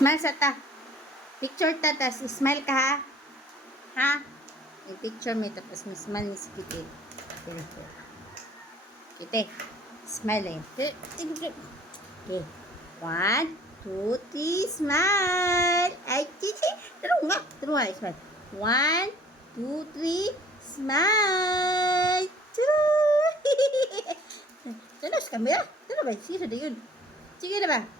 Smile sa ta. Picture ta, tas smile ka ha. Ha? Yung picture mo, tapos may smile ni si Kitty. Kitty. Smile yun. Okay. One, two, three, smile. Ay, Kitty. Taro nga. Taro nga, smile. One, two, three, smile. Taro. Taro sa camera. Taro ba? Sige na yun. Sige na ba?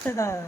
제가